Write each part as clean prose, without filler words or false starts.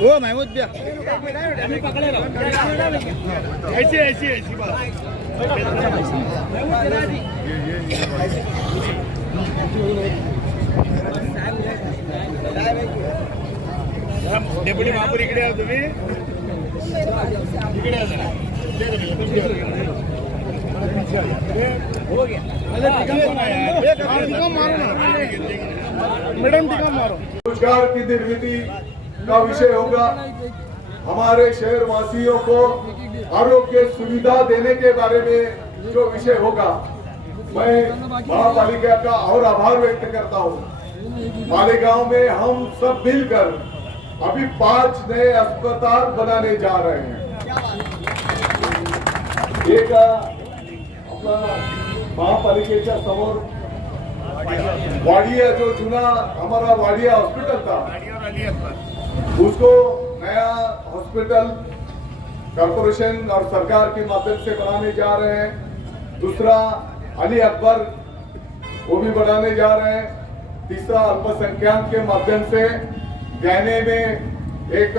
हो महमूद भैया ऐसे ऐसे ऐसी डेप्युटी महापौर इकडे या तुम्ही इकडे या जरा मैडम टीका मारो। रोजगार की निर्मिति का विषय होगा। हमारे शहर वासियों को आरोग्य सुविधा देने के बारे में जो विषय होगा, मैं महापालिका का और आभार व्यक्त करता हूँ। मालेगांव में हम सब मिलकर अभी 5 नए अस्पताल बनाने जा रहे हैं। एक महापालिकेच्या समोर वाडिया, जो जुना हमारा वाडिया हॉस्पिटल था, उसको नया हॉस्पिटल कॉर्पोरेशन और सरकार के माध्यम से बनाने जा रहे हैं। दूसरा अली अकबर, वो भी बनाने जा रहे हैं। तीसरा अल्पसंख्यक के माध्यम से गहने में एक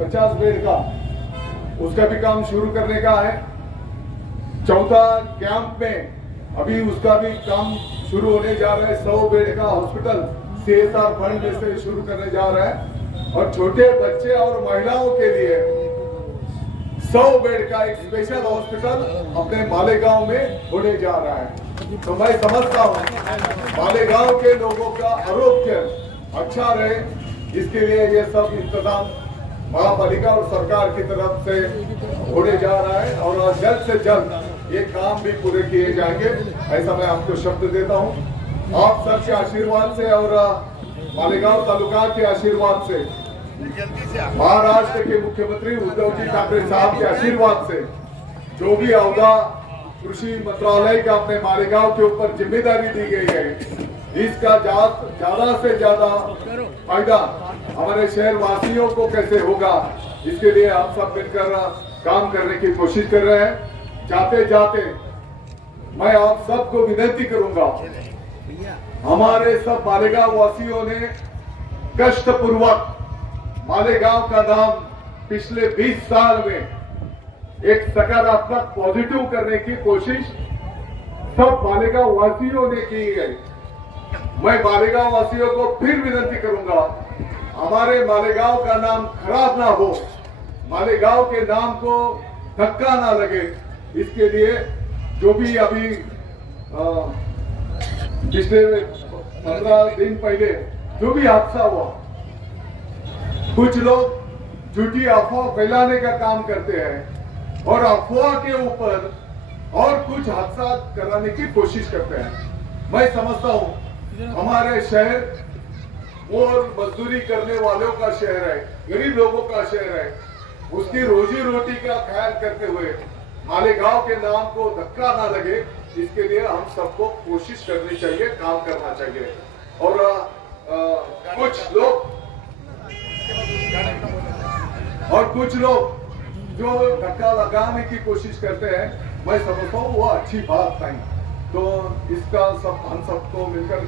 50 बेड का, उसका भी काम शुरू करने का है। चौथा कैंप में अभी उसका भी काम शुरू होने जा रहा है। 100 बेड का हॉस्पिटल CSR फंड में से शुरू करने जा रहा है। और छोटे बच्चे और महिलाओं के लिए 100 बेड का एक स्पेशल हॉस्पिटल अपने मालेगांव में होने जा रहा है। तो मैं समझता हूँ मालेगांव के लोगों का आरोग्य अच्छा रहे, इसके लिए ये सब इंतजाम महापालिका और सरकार की तरफ से होने जा रहा है और जल्द से जल्द ये काम भी पूरे किए जाएंगे, ऐसा मैं आपको शब्द देता हूँ। आप सबके आशीर्वाद से और मालेगांव तालुका के आशीर्वाद से, महाराष्ट्र के मुख्यमंत्री उद्धव जी ठाकरे साहब के आशीर्वाद से, जो भी अहदा कृषि मंत्रालय का अपने मालेगांव के ऊपर जिम्मेदारी दी गई है, इसका ज्यादा से ज्यादा फायदा हमारे शहर वासियों को कैसे होगा, इसके लिए आप सब मिलकर काम करने की कोशिश कर रहे हैं। जाते जाते मैं आप सबको विनती करूंगा, हमारे सब मालेगांव वासियों ने कष्टपूर्वक मालेगांव का नाम पिछले 20 साल में एक सकारात्मक पॉजिटिव करने की कोशिश सब मालेगांव वासियों ने की है। मैं मालेगांव वासियों को फिर विनती करूंगा, हमारे मालेगांव का नाम खराब ना हो, मालेगांव के नाम को धक्का ना लगे, इसके लिए जो भी अभी पिछले 15 दिन पहले जो भी हादसा हुआ, कुछ लोग झूठी अफवाह फैलाने का काम करते हैं और अफवाह के ऊपर और कुछ हादसा कराने की कोशिश करते हैं। मैं समझता हूं हमारे शहर और मजदूरी करने वालों का शहर है, गरीब लोगों का शहर है, उसकी रोजी रोटी का ख्याल करते हुए मालेगांव के नाम को धक्का ना लगे, इसके लिए हम सबको कोशिश करनी चाहिए, काम करना चाहिए। और कुछ लोग जो धक्का लगाने की कोशिश करते हैं, मैं समझता हूँ वो अच्छी बात नहीं। तो इसका हम सबको मिलकर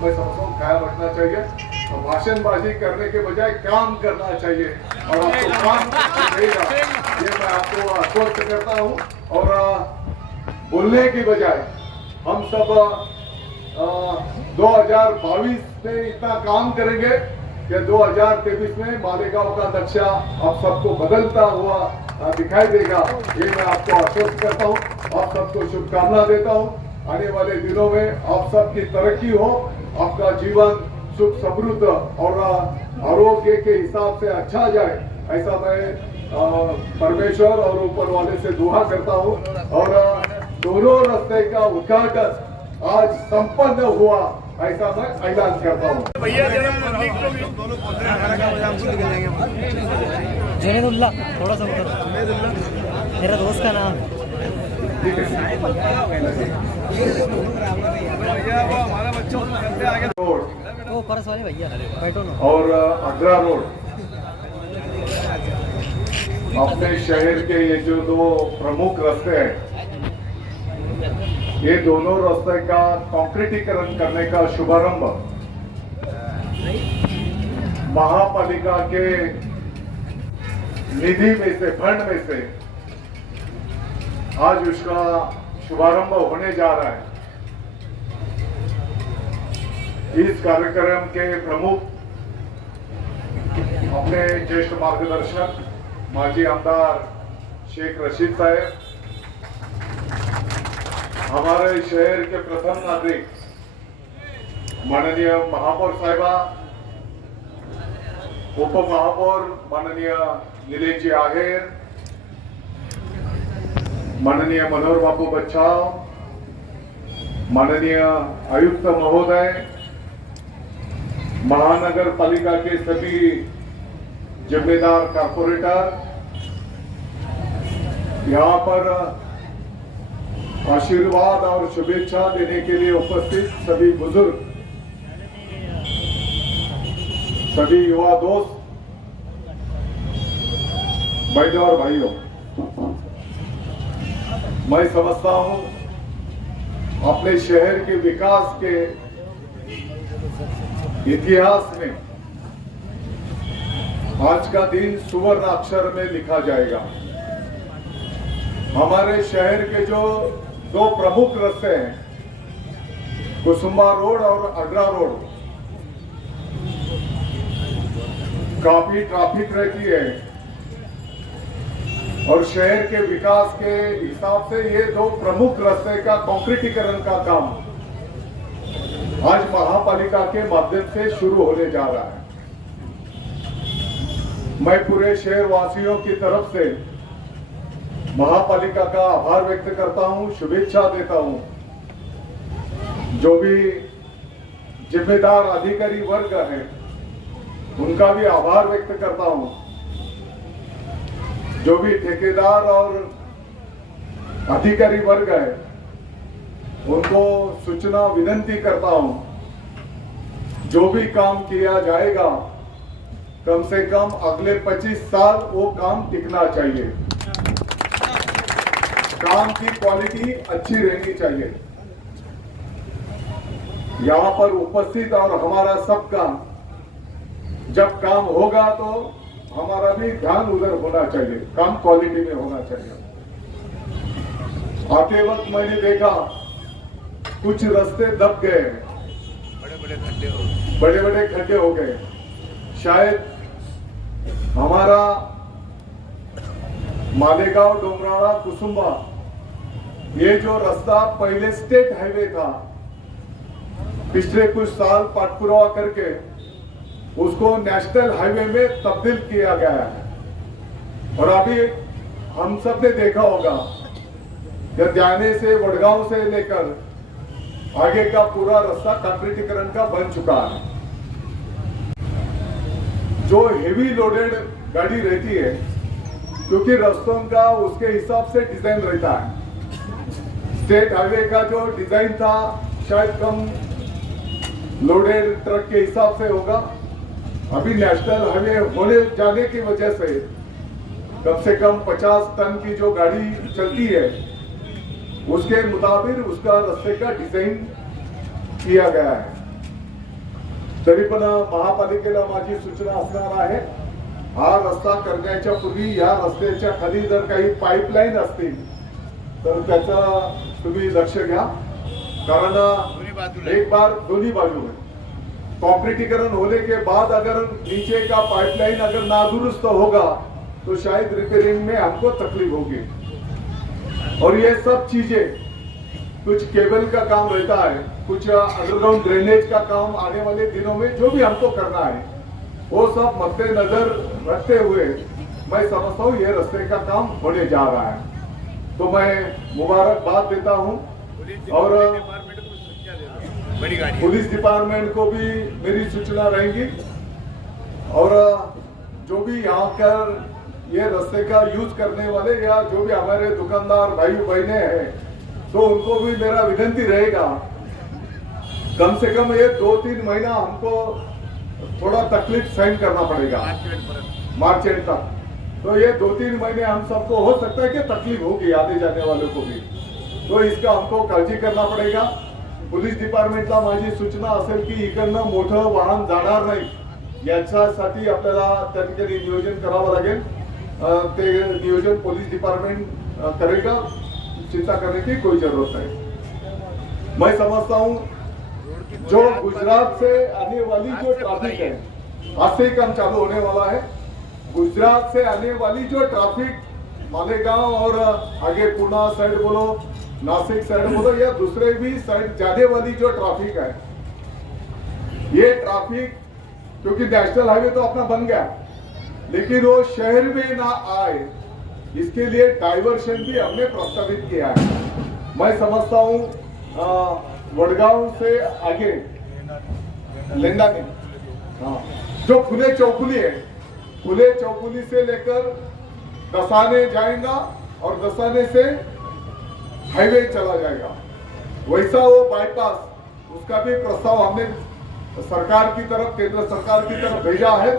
मैं समझता हूँ ख्याल रखना चाहिए। तो भाषणबाजी करने के बजाय काम करना चाहिए और आपको काम देगा, ये मैं आपको आश्वस्त करता हूँ। और बोलने की बजाय हम सब 2022 में इतना काम करेंगे कि 2023 में मालेगांव का नक्शा आप सबको बदलता हुआ दिखाई देगा, ये मैं आपको आश्वस्त करता हूँ। आप सबको शुभकामना देता हूँ। आने वाले दिनों में आप सबकी तरक्की हो, आपका जीवन सुख समृद्ध और आरोग्य के हिसाब से अच्छा जाए, ऐसा मैं परमेश्वर और ऊपर वाले से दुआ करता हूँ। और दोनों रास्ते का उद्घाटन आज संपन्न हुआ, ऐसा मैं ऐलान करता हूँ। जुनेदुल्ला, थोड़ा सा मेरा दोस्त का नाम है। रोड वो परस वाले भैया बैठो ना। और अग्रा रोड, अपने शहर के ये जो 2 प्रमुख रास्ते हैं, ये दोनों रास्ते का कंक्रीटीकरण करने का शुभारंभ महापालिका के निधि में से, फंड में से आज उसका शुभारंभ होने जा रहा है। इस कार्यक्रम के प्रमुख अपने ज्येष्ठ मार्गदर्शक माजी आमदार शेख रशीद साहब, हमारे शहर के प्रथम नागरिक माननीय महापौर साहिबा, उप महापौर माननीय नीलेश जी आहेर, माननीय मनोहर बाबू बच्चाव, माननीय आयुक्त महोदय, महानगर पालिका के सभी जिम्मेदार कारपोरेटर, यहाँ पर आशीर्वाद और शुभेच्छा देने के लिए उपस्थित सभी बुजुर्ग, सभी युवा दोस्त, बहनों और भाइयों, मैं समझता हूं अपने शहर के विकास के इतिहास में आज का दिन सुवर्ण अक्षर में लिखा जाएगा। हमारे शहर के जो दो प्रमुख रास्ते हैं, कुसुम्बा रोड और अड्रा रोड, काफी ट्रैफिक रहती है और शहर के विकास के हिसाब से ये दो प्रमुख रास्ते का कंक्रीटीकरण का काम आज महापालिका के माध्यम से शुरू होने जा रहा है। मैं पूरे शहर वासियों की तरफ से महापालिका का आभार व्यक्त करता हूं, शुभेच्छा देता हूं। जो भी जिम्मेदार अधिकारी वर्ग है उनका भी आभार व्यक्त करता हूं। जो भी ठेकेदार और अधिकारी वर्ग है उनको सूचना विनती करता हूं, जो भी काम किया जाएगा कम से कम अगले 25 साल वो काम टिकना चाहिए, काम की क्वालिटी अच्छी रहनी चाहिए। यहाँ पर उपस्थित और हमारा सबका जब काम होगा तो हमारा भी ध्यान उधर होना चाहिए, कम क्वालिटी में होना चाहिए। आते वक्त मैंने देखा कुछ रास्ते दब गए, बड़े बड़े खड्डे हो गए। शायद हमारा मालेगांव डोंगराळा कुसुम्बा ये जो रास्ता पहले स्टेट हाईवे था, पिछले कुछ साल पाठपुरावा करके उसको नेशनल हाईवे में तब्दील किया गया है। और अभी हम सब ने देखा होगा जाने से वडगांव से लेकर आगे का पूरा रास्ता कंक्रीटीकरण का बन चुका है। जो हेवी लोडेड गाड़ी रहती है, क्योंकि रास्तों का उसके हिसाब से डिजाइन रहता है। स्टेट हाईवे का जो डिजाइन था शायद कम लोडेड ट्रक के हिसाब से होगा। अभी नेशनल हाईवे होने जाने की वजह से कम 50 टन की जो गाड़ी चलती है उसके मुताबिक उसका रस्ते का डिझाईन किया गया आहे। तरी पण महापालिकेला माझी सूचना असणार आहे, हा रस्ता करण्याच्या पूर्वी या रस्त्याच्या खाली जर काही पाईपलाईन असतील तर त्याचा तुम्ही लक्ष घ्या, कारण एक बार दोन्ही बाजू में कॉन्क्रीटीकरण होने के बाद अगर नीचे का पाइपलाइन अगर नादुरुस्त होगा तो शायद रिपेयरिंग में हमको तकलीफ होगी। और ये सब चीजें, कुछ केबल का काम रहता है, कुछ अंडरग्राउंड ड्रेनेज का काम आने वाले दिनों में जो भी हमको करना है वो सब मद्देनजर रखते हुए मैं समझता हूँ ये रास्ते का काम होने जा रहा है। तो मैं मुबारकबाद देता हूँ और पुलिस डिपार्टमेंट को भी मेरी सूचना रहेगी और जो भी यहाँ कर ये रास्ते का यूज करने वाले या जो भी हमारे दुकानदार भाई बहने हैं तो उनको भी मेरा विनती रहेगा, कम से कम ये 2-3 महीना हमको थोड़ा तकलीफ सहन करना पड़ेगा मार्च एंड तक। तो ये 2-3 महीने हम सबको हो सकता है कि तकलीफ होगी आने जाने वालों को भी, तो इसका हमको काळजी करना पड़ेगा। पोलीस डिपार्टमेंटला माझी सूचना असेल की इकडनं मोठं वाहन जाणार नाही, याच्यासाठी आपल्याला त्या ठिकाणी नियोजन करावं लागेल. ते नियोजन पोलीस डिपार्टमेंट करेगा, चिंता करने की कोई जरूरत नहीं. मैं समझता हूँ जो गुजरात से आने वाली जो ट्रैफिक है, आज से ही काम चालू होने वाला है. गुजरात से आने वाली जो ट्रैफिक मालेगांव और आगे पुणे साइड बोलो, नासिक साइड बोलो या दूसरे भी साइड जाने वाली जो ट्रैफिक है, ये ट्रैफिक क्योंकि नेशनल हाईवे तो अपना बन गया, लेकिन वो शहर में ना आए इसके लिए डाइवर्शन भी हमने प्रस्तावित किया है. मैं समझता हूँ वडगांव से आगे लेंडा में जो खुले चौकुली है, खुले चौकुली से लेकर दसाने जाएगा और दसाने से हाईवे चला जाएगा. वैसा वो बाईपास, उसका भी प्रस्ताव हमने सरकार की तरफ, केंद्र सरकार की तरफ भेजा है.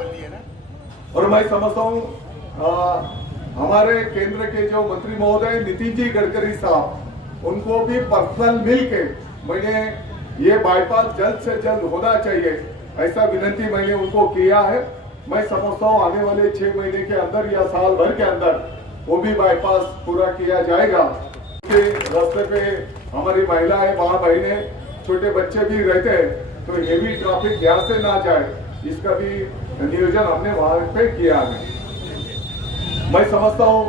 और मैं समझता हूँ हमारे केंद्र के जो मंत्री महोदय नितिन जी गडकरी साहब, उनको भी पर्सनल मिलके मैंने ये बाईपास जल्द से जल्द होना चाहिए ऐसा विनती मैंने उनको किया है. मैं समझता हूँ आने वाले 6 महीने के अंदर या साल भर के अंदर वो भी बाईपास पूरा किया जाएगा. रास्ते पे हमारी महिलाएं, माँ बहने, छोटे बच्चे भी रहते हैं, तो हेवी ट्रैफिक यहाँ से ना जाए, इसका भी नियोजन हमने वहां पे किया है. मैं समझता हूँ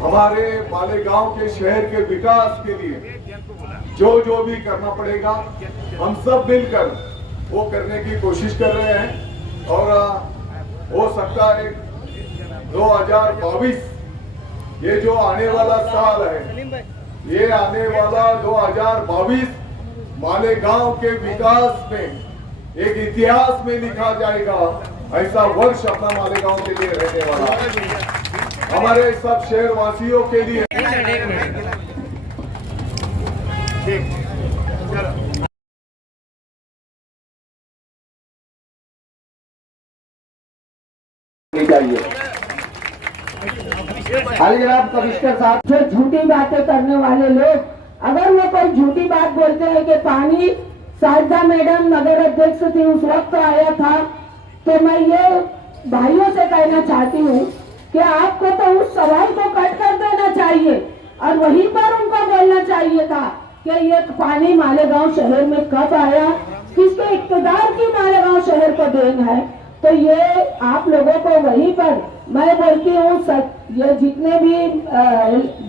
हमारे मालेगांव के शहर के विकास के लिए जो भी करना पड़ेगा हम सब मिलकर वो करने की कोशिश कर रहे हैं. और हो सकता है 2022 ये जो आने वाला साल है, ये आने वाला 2022 मालेगांव के विकास में एक इतिहास में लिखा जाएगा ऐसा वर्ष अपना मालेगांव के लिए रहने वाला है, हमारे सब शहर वासियों के लिए. चाहिए. हाल जनाब कमिश्नर साहब, जो झूठी बातें करने वाले लोग, अगर वो कोई झूठी बात बोलते हैं कि पानी शारदा मैडम नगर अध्यक्ष थी उस वक्त आया था, तो मैं ये भाइयों से कहना चाहती हूँ कि आपको तो उस सवाल को कट कर देना चाहिए और वहीं पर उनको बोलना चाहिए था कि ये पानी मालेगांव शहर में कब आया, किसके इक़्तिदार की मालेगांव शहर को देन है. तो ये आप लोगों को वहीं पर मैं बोलती हूँ, ये जितने भी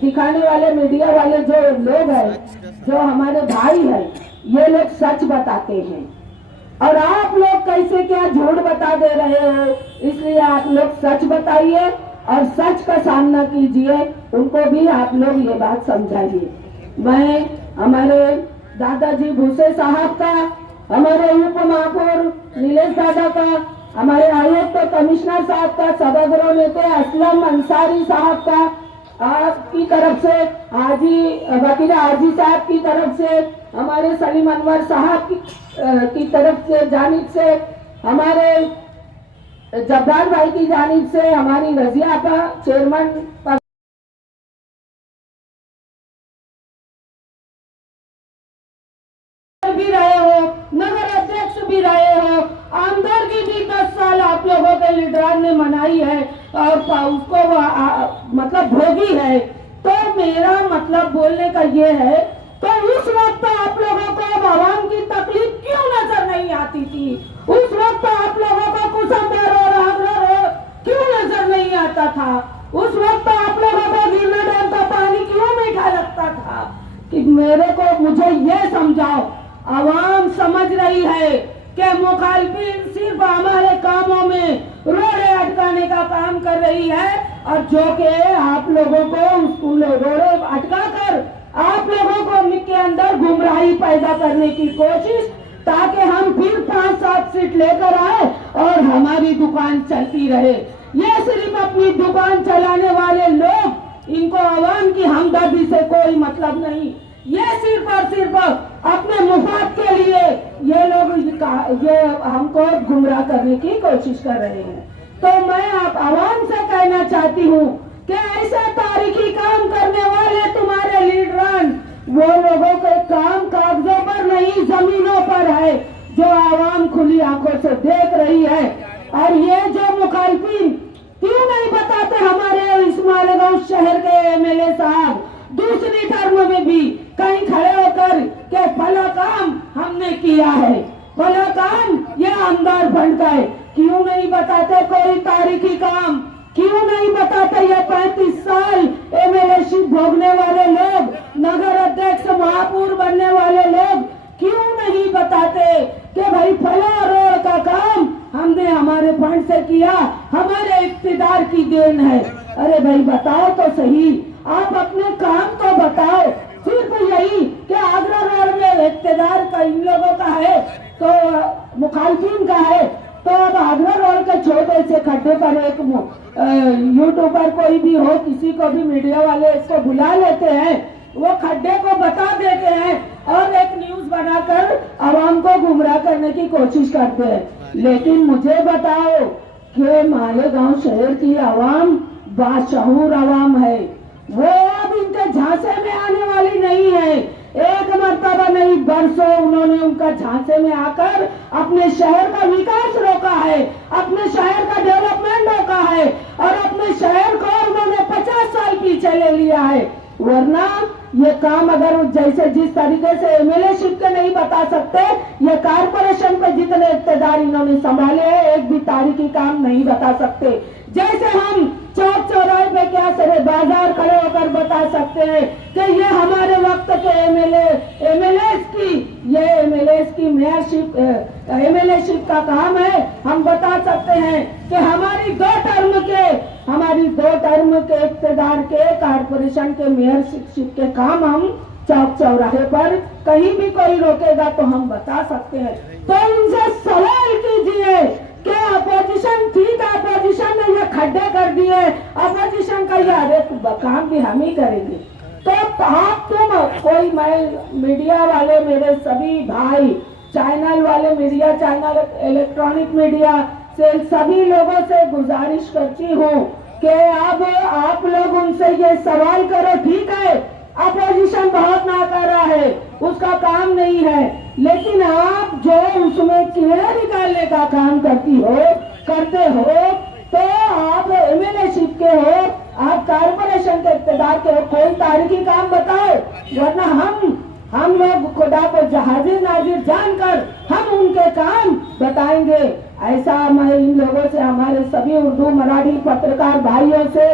दिखाने वाले मीडिया वाले जो लोग हैं, जो हमारे भाई हैं, ये लोग सच बताते हैं और आप लोग कैसे क्या झूठ बता दे रहे हो. इसलिए आप लोग सच बताइए और सच का सामना कीजिए, उनको भी आप लोग ये बात समझाइए. मैं हमारे दादाजी भूसे साहब का, हमारे उप महापौर नीलेश दादा का, हमारे आयुक्त तो कमिश्नर साहब का, सभागृह नेते असलम अंसारी साहब का, आपकी तरफ से हाजी वकील हाजी साहब की तरफ से, हमारे सलीम अनवर साहब की तरफ से, जानिब से, हमारे जब्बार भाई की जानिब से, हमारी रजिया का चेयरमैन भी रहे हो, नगर अध्यक्ष भी रहे हो, आमदरगी भी 10 साल आप लोगों के लीडर ने मनाई है और उसको मतलब भोगी है. तो मेरा मतलब बोलने का ये है, तो उस वक्त आप लोगों को आवाम की तकलीफ क्यों नजर नहीं आती थी? उस वक्त आप लोगों को कुसुमभर और आगरा क्यों नजर नहीं आता था? उस वक्त आप लोगों को गिरना डैम का पानी क्यों मीठा लगता था? कि मुझे ये समझाओ, आवाम समझ रही है कि मुखालिफिन सिर्फ हमारे कामों में रोड़े अटकाने का काम कर रही है और जो कि आप लोगों को रोड़े अटका कर आप लोगों को के अंदर गुमराही पैदा करने की कोशिश, ताकि हम फिर 5-7 सीट लेकर आए और हमारी दुकान चलती रहे. ये सिर्फ अपनी दुकान चलाने वाले लोग, इनको आवाम की हमदर्दी से कोई मतलब नहीं. ये सिर्फ और सिर्फ अपने मुफाद के लिए ये लोग ये हमको गुमराह करने की कोशिश कर रहे हैं. तो मैं आप आवाम से कहना चाहती हूँ कि ऐसे तारीखी काम करने वाले तुम्हारे लीडरान, वो लोगों के काम कागजों पर नहीं जमीनों पर है. जो आवाम खुली आंखों से देख रही है। और ये जो मुखालफिन क्यों नहीं बताते हमारे इस मालेगांव शहर के एमएलए साहब दूसरी टर्म में भी कहीं खड़े होकर के फला काम हमने किया है, फला काम ये आमदार फंड का है, क्यों नहीं बताते कोई तारीखी काम? क्यों नहीं बताते ये 35 साल एमएलए भोगने वाले लोग, नगर अध्यक्ष महापौर बनने वाले लोग क्यों नहीं बताते कि भाई फला रोड का काम हमने हमारे फंड से किया, हमारे इख्तिदार की देन है? अरे भाई बताओ तो सही, आप अपने काम तो बताओ। सिर्फ यही कि आगरा रोड में इख्तिदार का इन लोगों का है तो मुखालफिन का है, तो अब आगरा रोड के छोटे से खड्डे पर एक यूट्यूबर कोई भी हो, किसी को भी मीडिया वाले इसको बुला लेते हैं, वो खड्डे को बता देते हैं और एक न्यूज बनाकर आवाम को गुमराह करने की कोशिश करते हैं। लेकिन मुझे बताओ कि मालेगांव शहर की आवाम बाशऊर आवाम है, वो अब इनके झांसे में आने वाली नहीं है। एक मर्तबा नहीं, बरसों उन्होंने उनका झांसे में आकर अपने शहर का विकास रोका है, अपने शहर का डेवलपमेंट रोका है और अपने शहर को उन्होंने 50 साल पीछे ले लिया है। वरना ये काम अगर जैसे जिस तरीके से एमएलए शिप के नहीं बता सकते, ये कारपोरेशन पे जितने इख्तिदार इन्होंने संभाले हैं एक भी तारीखी काम नहीं बता सकते। जैसे हम चौक चौराहे पे क्या सरे बाजार खड़े होकर बता सकते हैं कि ये हमारे वक्त के एमएलए की मेयरशिप एमएलए का काम है, हम बता सकते हैं कि हमारी दो टर्म के इख्तिदार के कारपोरेशन के मेयरशिप के काम हम चौक चौराहे पर कहीं भी कोई रोकेगा तो हम बता सकते हैं। तो इनसे सवाल कीजिए कि अपोजिशन थी तो अपोजिशन ने ये खड्डे कर दिए, अपोजिशन का ये हर एक काम भी हम ही करेंगे। तो आप तुम कोई, मैं मीडिया वाले मेरे सभी भाई, चैनल वाले मीडिया चैनल, इलेक्ट्रॉनिक मीडिया से सभी लोगों से गुजारिश करती हूँ कि अब आप लोग उनसे ये सवाल करो, ठीक है अपोजिशन बहुत नाकारा है, उसका काम नहीं है, लेकिन आप जो उसमें कीड़े निकालने का काम करते हो तो आप एमएलए शिप के हो, आप कारपोरेशन के इख्तिदार के हो, कोई तारीखी काम बताओ, वरना हम लोग खुदा को हाजिर नाजिर जानकर हम उनके काम बताएंगे। ऐसा मैं इन लोगों से, हमारे सभी उर्दू मराठी पत्रकार भाइयों से,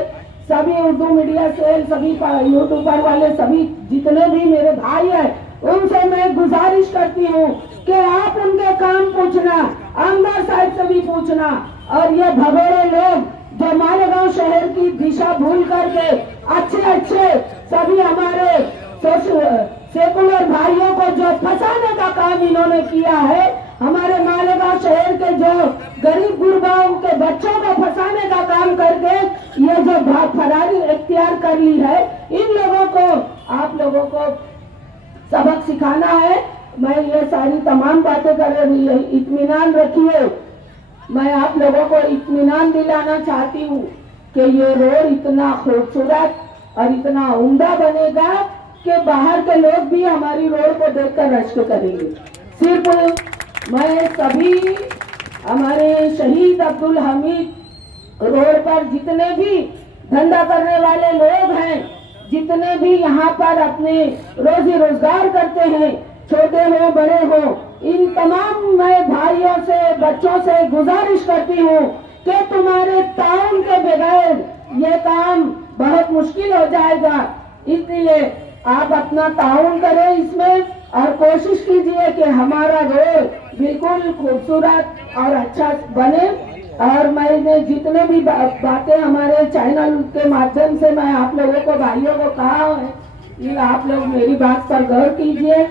सभी उर्दू मीडिया से, सभी यूट्यूबर वाले, सभी जितने भी मेरे भाई हैं, उनसे मैं गुजारिश करती हूँ कि आप उनके काम पूछना, आमदार साहब से भी पूछना। और ये भगोड़े लोग जो मालेगांव शहर की दिशा भूल करके अच्छे सभी हमारे सेकुलर भाइयों को जो फंसाने का काम इन्होंने किया है, हमारे मालेगांव शहर के जो गरीब गुरबाओं के बच्चों को फंसाने का काम करके ये जो फरारी इख्तियार कर ली है, इन लोगों को, आप लोगों को सबक सिखाना है। मैं ये सारी तमाम बातें कर रही है, इत्मीनान रखिए। मैं आप लोगों को इत्मीनान दिलाना चाहती हूँ कि ये रोड इतना खूबसूरत और इतना उम्दा बनेगा कि बाहर के लोग भी हमारी रोड को देखकर रश्क करेंगे। सिर्फ मैं सभी हमारे शहीद अब्दुल हमीद रोड पर जितने भी धंधा करने वाले लोग हैं, जितने भी यहाँ पर अपने रोजी रोजगार करते हैं, छोटे हो बड़े हो, इन तमाम मैं भाइयों से, बच्चों से गुजारिश करती हूँ कि तुम्हारे ताउन के बगैर ये काम बहुत मुश्किल हो जाएगा। इसलिए आप अपना ताउन करें इसमें और कोशिश कीजिए कि हमारा रोड बिल्कुल खूबसूरत और अच्छा बने। और मैंने जितने भी बातें हमारे चैनल के माध्यम से मैं आप लोगों को, भाइयों को कहा है, ये आप लोग मेरी बात पर गौर कीजिए।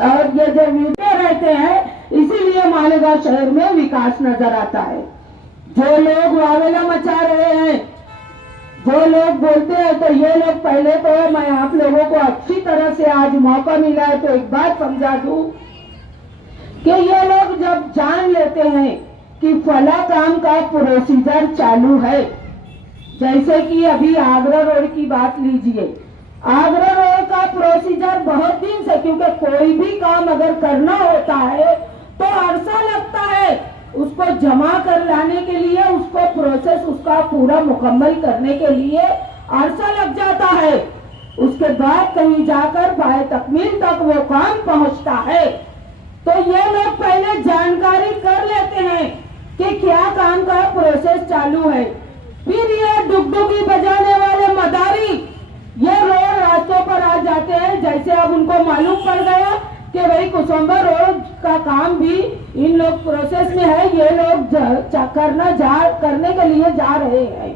और ये जो वीडियो रहते हैं, इसीलिए मालेगांव शहर में विकास नजर आता है। जो लोग वावेला मचा रहे हैं, जो लोग बोलते हैं, तो ये लोग पहले तो मैं आप लोगों को अच्छी तरह से आज मौका मिला है तो एक बात समझा दूं कि ये लोग जब जान लेते हैं कि फला काम का प्रोसीजर चालू है, जैसे कि अभी आगरा रोड की बात लीजिए, आगरा रोड का प्रोसीजर बहुत दिन से, क्योंकि कोई भी काम अगर करना होता है तो अरसा लगता है, उसको जमा कर लाने के लिए, उसको प्रोसेस उसका पूरा मुकम्मल करने के लिए अरसा लग जाता है। उसके बाद कहीं जाकर बाय तकमील तक वो काम पहुंचता है। तो ये लोग पहले जानकारी कर लेते हैं कि क्या काम का प्रोसेस चालू है, फिर ये डुगडुगी बजाने वाले मदारी ये रोड रास्तों पर आ जाते हैं। जैसे अब उनको मालूम पड़ गया कि भाई कुसुम्बर रोड का काम भी इन लोग प्रोसेस में है, ये लोग करने के लिए जा रहे हैं,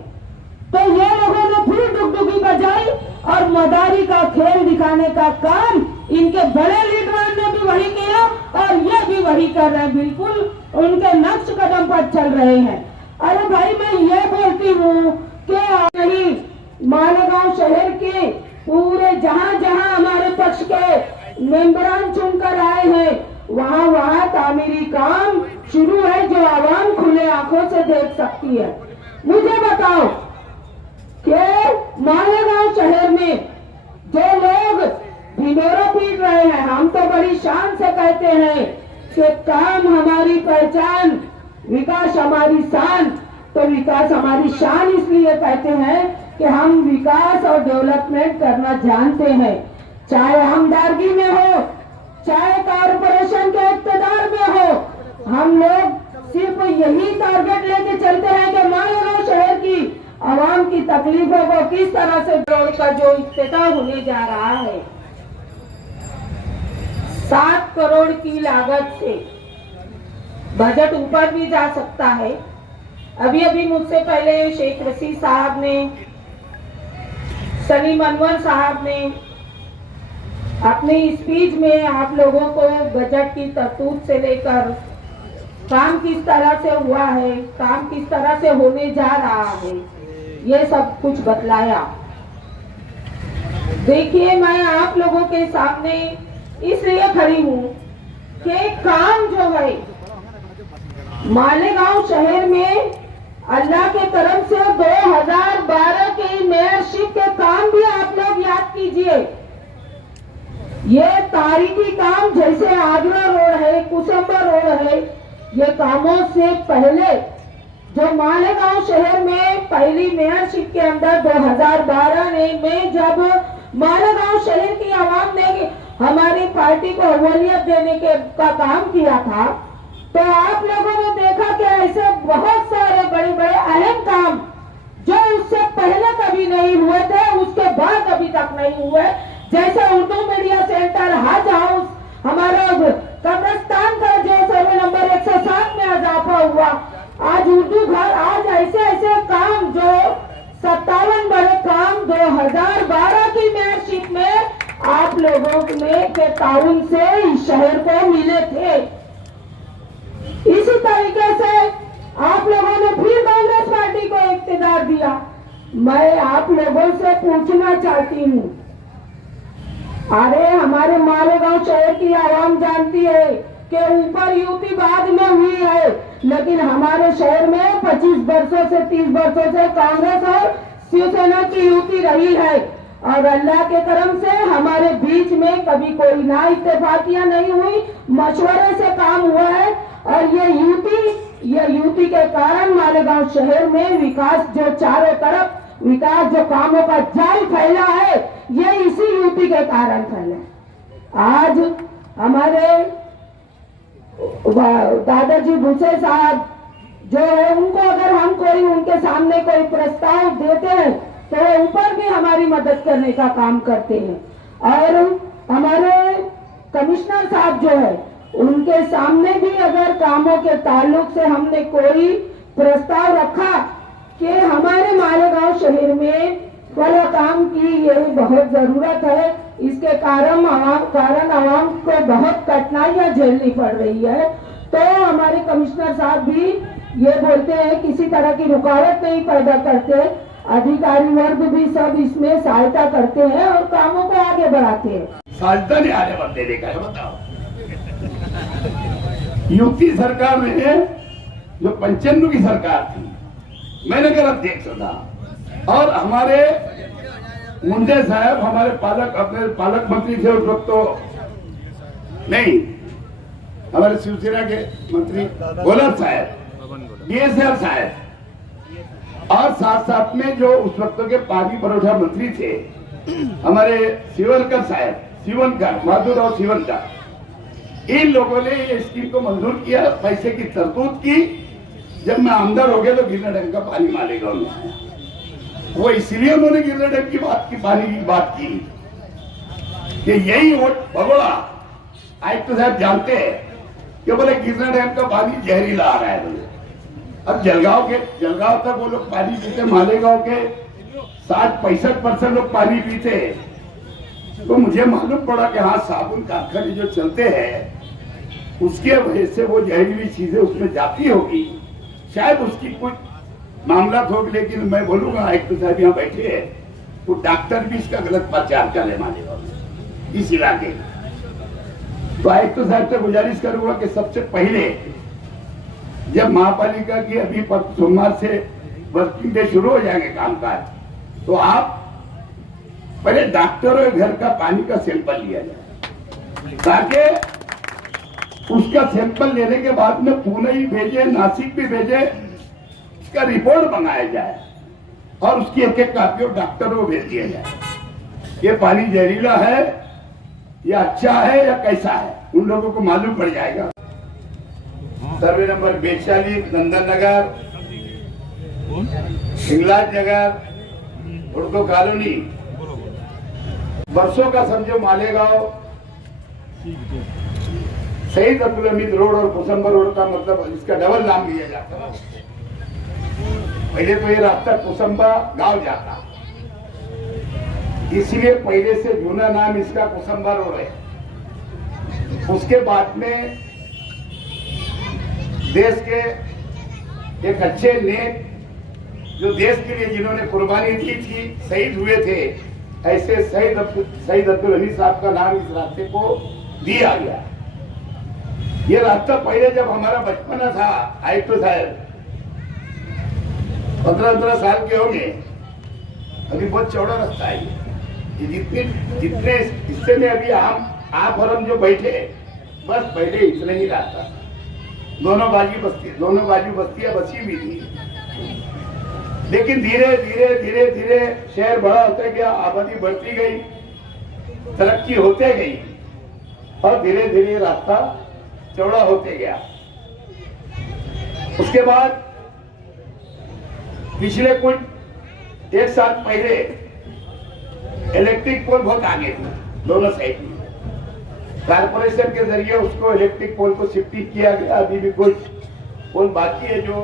तो ये लोगों ने फिर डुगडुगी बजाई और मदारी का खेल दिखाने का काम इनके बड़े लीडरों ने भी वही किया और ये भी वही कर रहे हैं, बिल्कुल उनके नक्श कदम पर चल रहे हैं। अरे भाई मैं ये बोलती हूँ कि नहीं, मालेगांव शहर के पूरे जहाँ जहाँ हमारे पक्ष के मेंबरान चुनकर आए हैं वहाँ वहाँ तामीरी काम शुरू है, जो आवाम खुले आंखों से देख सकती है। मुझे बताओ कि मालेगांव शहर में जो लोग ढिंढोरा पीट रहे हैं, हम तो बड़ी शान से कहते हैं कि काम हमारी पहचान, विकास हमारी शान। तो विकास हमारी शान इसलिए कहते हैं कि हम विकास और डेवलपमेंट करना जानते हैं, चाहे हमदर्दी में हो, चाहे कॉरपोरेशन के इक़्तिदार में हो। हम लोग सिर्फ यही टारगेट लेके चलते हैं कि मालेगांव शहर की आवाम की तकलीफों को किस तरह से रोड का जो इफ्तिताह होने जा रहा है, 7 करोड़ की लागत से बजट ऊपर भी जा सकता है। अभी अभी मुझसे पहले शेख रशीद साहब ने, सलीम अनवर साहब ने अपनी स्पीच में आप लोगों को बजट की तरतूब से लेकर काम किस तरह से हुआ है, काम किस तरह से होने जा रहा है, ये सब कुछ बतलाया। देखिए मैं आप लोगों के सामने इसलिए खड़ी हूँ कि काम जो है मालेगांव शहर में अल्लाह के तरफ से 2012 के मेयरशिप के काम भी आप लोग याद कीजिए। ये तारीखी काम जैसे आगरा रोड है, कुसुम्बर रोड है, ये कामों से पहले जो मालेगांव शहर में पहली मेयरशिप के अंदर 2012 में जब मालेगांव शहर की आवाम ने हमारी पार्टी को अव्वलियत देने का काम किया था, तो आप लोगों ने देखा कि ऐसे बहुत सारे बड़े बड़े अहम काम जो उससे पहले कभी नहीं हुए थे, उसके बाद अभी तक नहीं हुए, जैसे उर्दू मीडिया सेंटर, हज हाउस, हमारा कब्रिस्तान का जो सर्वे नंबर 107 में इजाफा हुआ, आज उर्दू घर, आज ऐसे ऐसे काम जो 57 बड़े काम 2012 की मेयरशिप में आप लोगों के ताउन से इस शहर को मिले थे। इसी तरीके से आप लोगों ने फिर कांग्रेस पार्टी को इख्तियार दिया। मैं आप लोगों से पूछना चाहती हूँ, अरे हमारे मालेगांव शहर की आवाम जानती है कि ऊपर यूपी बाद में हुई है, लेकिन हमारे शहर में 25 वर्षों से 30 वर्षों से कांग्रेस और शिवसेना की यूती रही है, और अल्लाह के करम से हमारे बीच में कभी कोई ना इत्तेफाकियां नहीं हुई, मशवरे से काम हुआ है। और ये यूटी के कारण मालेगांव शहर में विकास जो चारों तरफ विकास जो कामों का जाल फैला है, ये इसी यूटी के कारण फैला। आज हमारे दादाजी भूसे साहब जो है, उनको अगर हम कोई उनके सामने कोई प्रस्ताव देते हैं तो ऊपर भी हमारी मदद करने का काम करते हैं। और हमारे कमिश्नर साहब जो है, उनके सामने भी अगर कामों के ताल्लुक से हमने कोई प्रस्ताव रखा कि हमारे मालेगांव शहर में फला काम की ये बहुत जरूरत है, इसके कारण आवाम को बहुत कठिनाइयां झेलनी पड़ रही है, तो हमारे कमिश्नर साहब भी ये बोलते हैं किसी तरह की रुकावट नहीं पैदा करते, अधिकारी वर्ग भी सब इसमें सहायता करते हैं और कामों को आगे बढ़ाते हैं। साजदा ने आने बंदे देखा है, बताओ यूपी सरकार में जो 95 की सरकार थी, मैंने गलत देख सुना, और हमारे मुंडे साहब हमारे अपने पालक मंत्री थे उस वक्त, तो नहीं, हमारे शिवसेना के मंत्री गोलब साहब, DSR साहब, और साथ साथ में जो उस वक्त के पानी पुरवठा मंत्री थे हमारे शिवनकर साहब, शिवनकर माधुर और शिवनकर, इन लोगों ने ये स्कीम को मंजूर किया, पैसे की तरतूद की। जब मैं आमदार हो गया तो गिरना डैम का पानी मालेगांव में आया। वो इसलिए उन्होंने गिरना डैम की बात की, पानी की बात की कि यही वोट भगोड़ा आयुक्त तो साहब जानते हैं कि बोले गिरना डैम का पानी जहरीला आ रहा है बोले। अब जलगांव तक वो लोग पानी पीते, मालेगांव के 60-65% लोग पानी पीते। तो मुझे मालूम पड़ा कि हाँ, साबुन कारखाने जो चलते हैं उसके वजह से वो जहरीली चीजें उसमें जाती होगी, शायद उसकी कुछ मामला होगी। लेकिन मैं बोलूंगा आयुक्त साहब यहाँ बैठे हैं, वो डॉक्टर भी इसका गलत प्रचार कर रहे मालेगांव में, इस इलाके में। तो आयुक्त साहब से गुजारिश करूंगा कि सबसे पहले जब महापालिका की अभी सोमवार से वर्किंग डे शुरू हो जाएंगे कामकाज, तो आप पहले डॉक्टरों के घर का पानी का सैंपल लिया जाए, ताकि उसका सैंपल लेने के बाद में पुणे ही भेजे, नासिक भी भेजे, इसका रिपोर्ट मंगाया जाए और उसकी एक कॉपी डॉक्टरों को भेज दिया जाए। ये पानी जहरीला है या अच्छा है या कैसा है, उन लोगों को मालूम पड़ जाएगा। सर्वे नंबर 42, नंदन नगर, हिंगलाज नगर, उर्दू कॉलोनी, बरसों का समझो मालेगांव, शहीद अब्दुल हमीद रोड और कुसुम्बर रोड का मतलब इसका डबल नाम लिया जाता है। पहले तो ये रास्ता कुसुम्बा गांव जाता, इसलिए पहले से जूना नाम इसका कुसुम्बा रोड है। उसके बाद में देश के एक अच्छे नेक जो देश के लिए जिन्होंने कुर्बानी दी थी, शहीद हुए थे, ऐसे शहीद अब्दुल हमीद साहब का नाम इस रास्ते को दिया गया। ये रास्ता पहले जब हमारा बचपना था, आयुक्त साहब 15 साल के होंगे, अभी बहुत चौड़ा रास्ता है ये। जितने हिस्से में अभी आप और हम जो बैठे, बस पहले इतना ही रास्ता, दोनों बाजू बस्तियां बसी हुई थी। लेकिन धीरे धीरे शहर बड़ा होते गया, आबादी बढ़ती गई, तरक्की होते गई और धीरे धीरे रास्ता चौड़ा होते गया। उसके बाद पिछले कुछ 1 साल पहले इलेक्ट्रिक पोल बहुत आगे थे दोनों साइड में, कारपोरेशन के जरिए उसको इलेक्ट्रिक पोल को शिफ्टिंग किया गया। अभी भी कुछ पोल बाकी है जो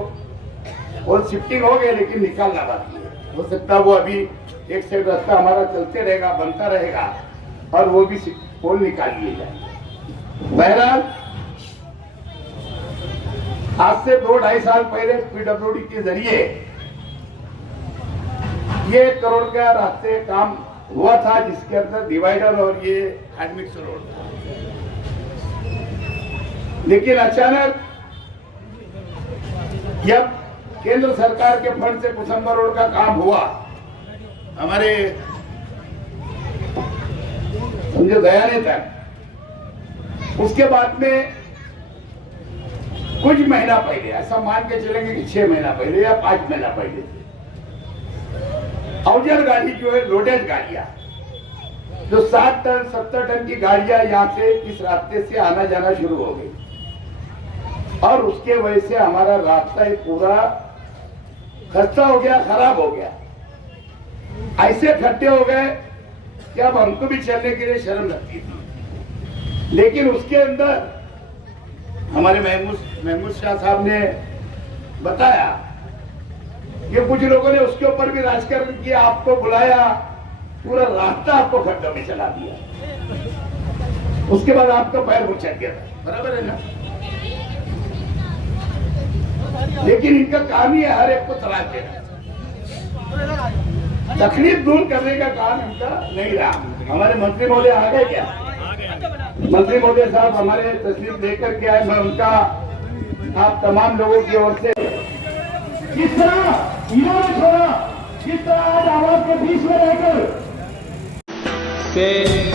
पोल शिफ्टिंग हो गए, लेकिन निकालना बाकी है। हो सकता है वो अभी एक साइड रास्ता हमारा चलते रहेगा, बनता रहेगा और वो भी पोल निकाल लिए जाए। बहरहाल आज से 2-2.5 साल पहले PWD के जरिए ये 1 करोड़ का रास्ते काम हुआ था, जिसके अंदर डिवाइडर और ये हैंडमिक्स रोड था। लेकिन अचानक जब केंद्र सरकार के फंड से कुसुम्बर रोड का काम हुआ, हमारे समझो दयाने तक, उसके बाद में कुछ महीना पहले, ऐसा मान के चलेंगे कि 6 महीना पहले या 5 महीना पहले, अवजर गाड़ी जो है, लोडेड गाड़ियां जो 60 टन 70 टन की गाड़ियां यहाँ से इस रास्ते से आना जाना शुरू हो गई और उसके वजह से हमारा रास्ता ही पूरा खस्ता हो गया, खराब हो गया। ऐसे खड्डे हो गए कि अब हमको भी चलने के लिए शर्म लगती थी। लेकिन उसके अंदर हमारे महमूद शाह साहब ने बताया कि कुछ लोगों ने उसके ऊपर भी राजकारण किया, आपको बुलाया, पूरा रास्ता आपको खड्डों में चला दिया, उसके बाद आपका पैर मुचक गया, बराबर है ना। लेकिन इनका काम ही है हर एक को तलाश देना, तकलीफ दूर करने का काम इनका नहीं रहा। हमारे मंत्री महोदय आ गए क्या? मंत्री महोदय साहब हमारे तस्वीर लेकर के आए, मैं उनका आप तमाम लोगों की ओर से जिस तरह इन्होंने छोड़ा, जिस तरह आज आवाज के बीच में रहकर से